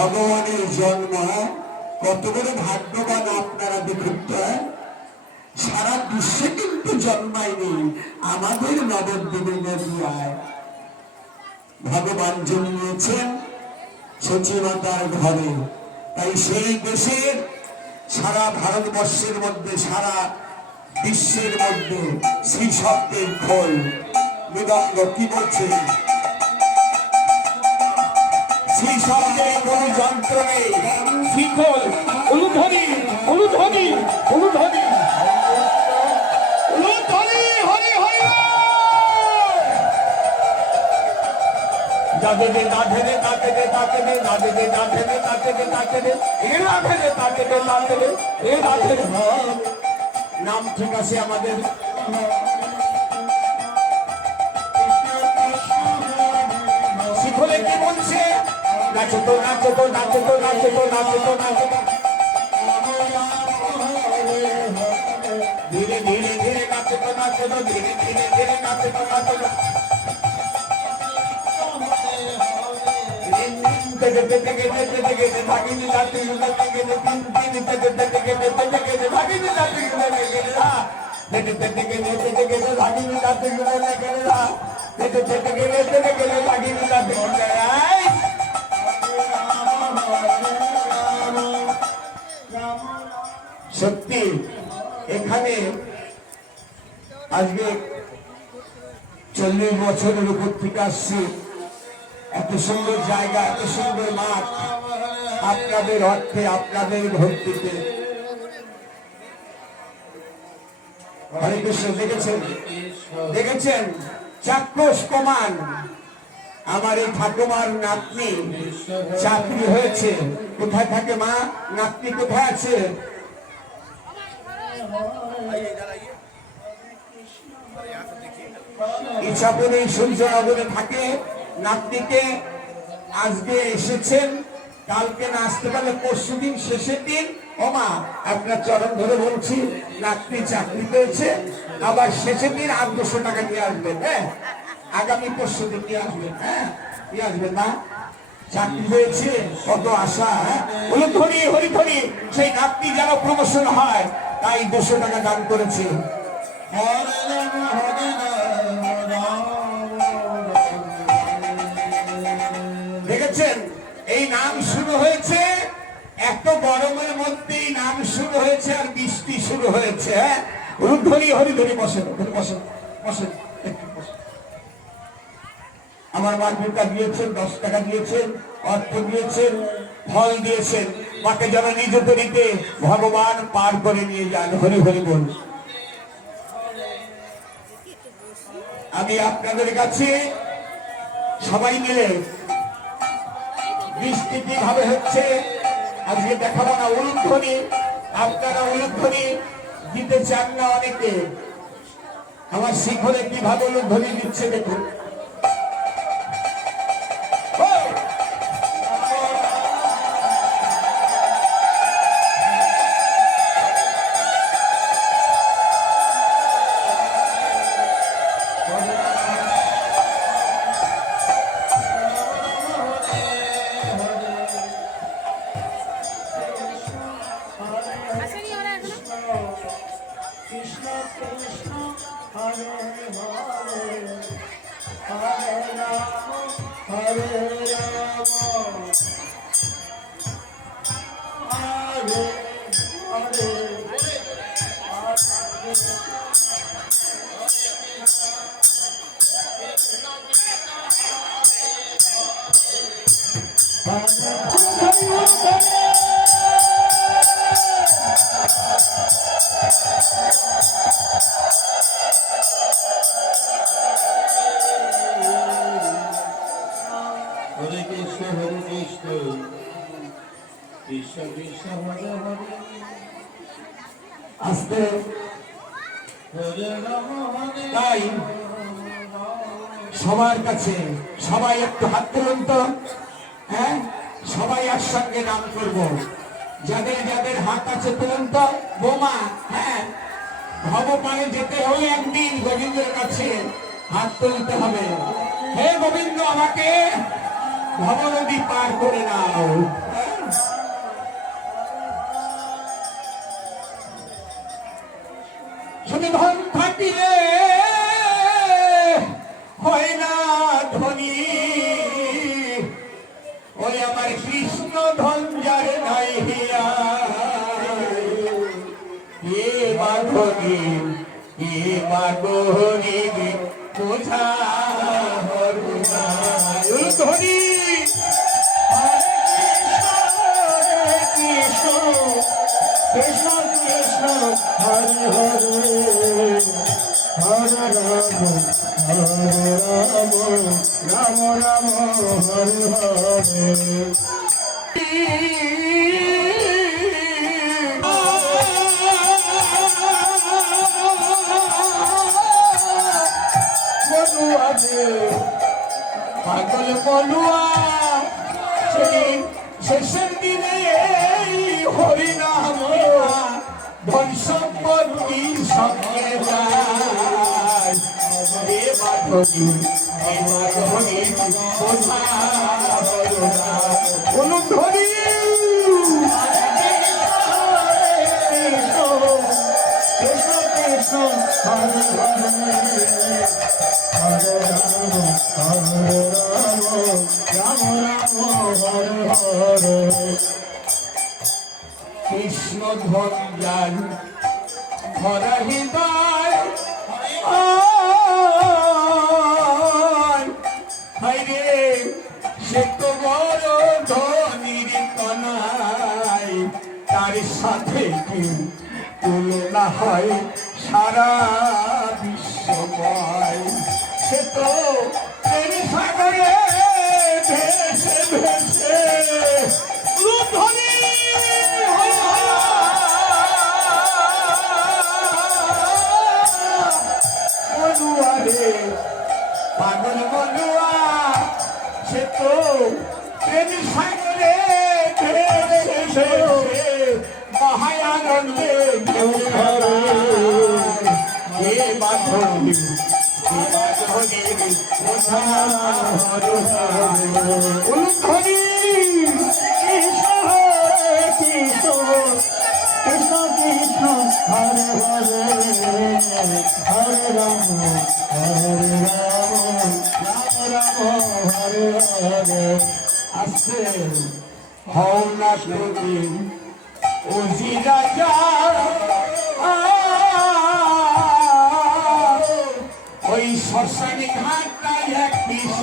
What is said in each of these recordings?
ভগবানের জন্ম? কত বড় ভাগ্যবান আপনারা দেখুন হ্যাঁ? সারা বিশ্বে কিন্তু জন্মায়নি, আমাদের নবদ্বীপের নদিয়ায় ভগবান জন্মিয়েছেন সচিমাতার ঘরে তাই সেই দেশের সারা ভারতবর্ষের মধ্যে, সারা বিশ্বের মধ্যে শ্রী শব্দের খোল, মৃদঙ্গ কি বলছে শব্দের কোন যন্ত্র নেই? উলুধ্বনি উলুধ্বনি হরি হরি যাবে দে দে তাকে দে তাকে দে দে নাথে দে তাকে দে তাকে দে এ নাথে দে তাকে দে তাকে দে এ নাম ঠিক আছে আমাদের? শিখলে কি বলছে? নাচো তো নাচো তো নাচো তো নাচো তো নাচো ধীরে ধীরে ধীরে নাচো তো নাচো তো ধীরে ধীরে ধীরে নাচো তো নাচো তো তেগে তেগে তেগে তেগে তেগে ভাগিনি তিন তিন তেগে তেগে তেগে তেগে তেগে ভাগিনি না তেগে তেগে তেগে তেগে তেগে তেগে ভাগিনি আই এখানে আজকে চল্লিশ বছরের উপর থেকে আসছি। এত সুন্দর জায়গা, এত সুন্দর মাঠ। আপনাদের অর্থে, আপনাদের ভক্তিতে। হরে কৃষ্ণ, দেখেছেন? দেখেছেন? চাক্ষুষ কমান আমার এই ঠাকুমার নাতনি চাকরি হয়েছে। কোথায় থাকে মা? নাতনি কোথায় আছে? চাকরি আবার দিন আট দুশো টাকা হ্যাঁ? আগামী পরশু দিন হ্যাঁ? না? চাকরি হয়েছে কত আশা হ্যাঁ? হরি ধরি হরি ধরি সেই নাতনি যেন প্রমোশন হয়, তাই দুশো টাকা দান করেছে। হরে হরে দেখেছেন, এই নাম শুরু হয়েছে, এত গরমের মধ্যেই নাম শুরু হয়েছে আর বৃষ্টি শুরু হয়েছে হ্যাঁ? রুদ্ধরি হরিধরি বসেন বসেন বসেন আমার মা দিয়েছেন, দশ টাকা দিয়েছেন, অর্থ দিয়েছেন, ফল দিয়েছেন। মাকে যেন নিজ তরিতে ভগবান পার করে নিয়ে যান, হরি হরি বল। আমি আপনাদের কাছে সবাই মিলে বৃষ্টি কীভাবে হচ্ছে, আজকে দেখাবো না, উলুধ্বনি। আপনারা উলুধ্বনি দিতে চান না অনেকে? আমার শিখরে কীভাবে উলুধ্বনি দিচ্ছে দেখুন। কৃষ্ণ কৃষ্ণ হরে হরে হরে রাম হরে রাম হরে হরে হরে কৃষ্ণ হরে কৃষ্ণ। কৃষ্ণ কৃষ্ণ হরে হরে। আস্তে। হরে রাম, হরে তাই সবার কাছে সবাই একটু হাত তুলুন তো। হ্যাঁ? সবাই একসঙ্গে নাম করব। যাদের যাদের হাত আছে তুলুন তো। বোমা হ্যাঁ? ভবপানে যেতে হলে একদিন গোবিন্দের কাছে হাত তুলতে হবে। হে গোবিন্দ, আমাকে ভবনদী পার করে নাও। শুধু ধন থাকিলে হয় না ধনী। ওই আমার কৃষ্ণ ধন যার নাই হিয়া। এ মাগনি এ মাগনি বোঝা পাগল মনুয়া সেই শেষের দিনে হরিনাম ধন সম্পত্তি সঙ্গে যায় অনুধ্বনি কৃষ্ণ কৃষ্ণ হরে হরে হরে রাম রাম রাম হরে হরে কৃষ্ণ ধন্যান ভরা হৃদয় হাইরে সে বড় ধনির কনাই তার সাথে কি তুলনা হয়? সারা সে তো সাগরে হরে হরে হরে রাম হরে রাম রাম রাম, হরে হরে। আসতে হও না তুমি ওজি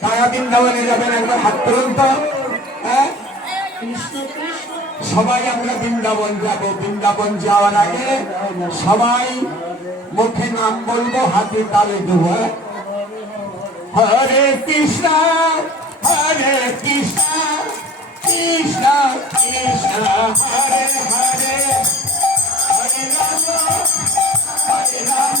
সারা বৃন্দাবনে যাবেন একবার হাত তো। হ্যাঁ? সবাই আমরা বৃন্দাবন যাব। বৃন্দাবন যাওয়ার আগে সবাই মুখে নাম বলব, হাতে তালে দেবো হ্যাঁ? হরে কৃষ্ণ হরে কৃষ্ণ কৃষ্ণ কৃষ্ণ, হরে হরে। হরে রাম হরে রাম।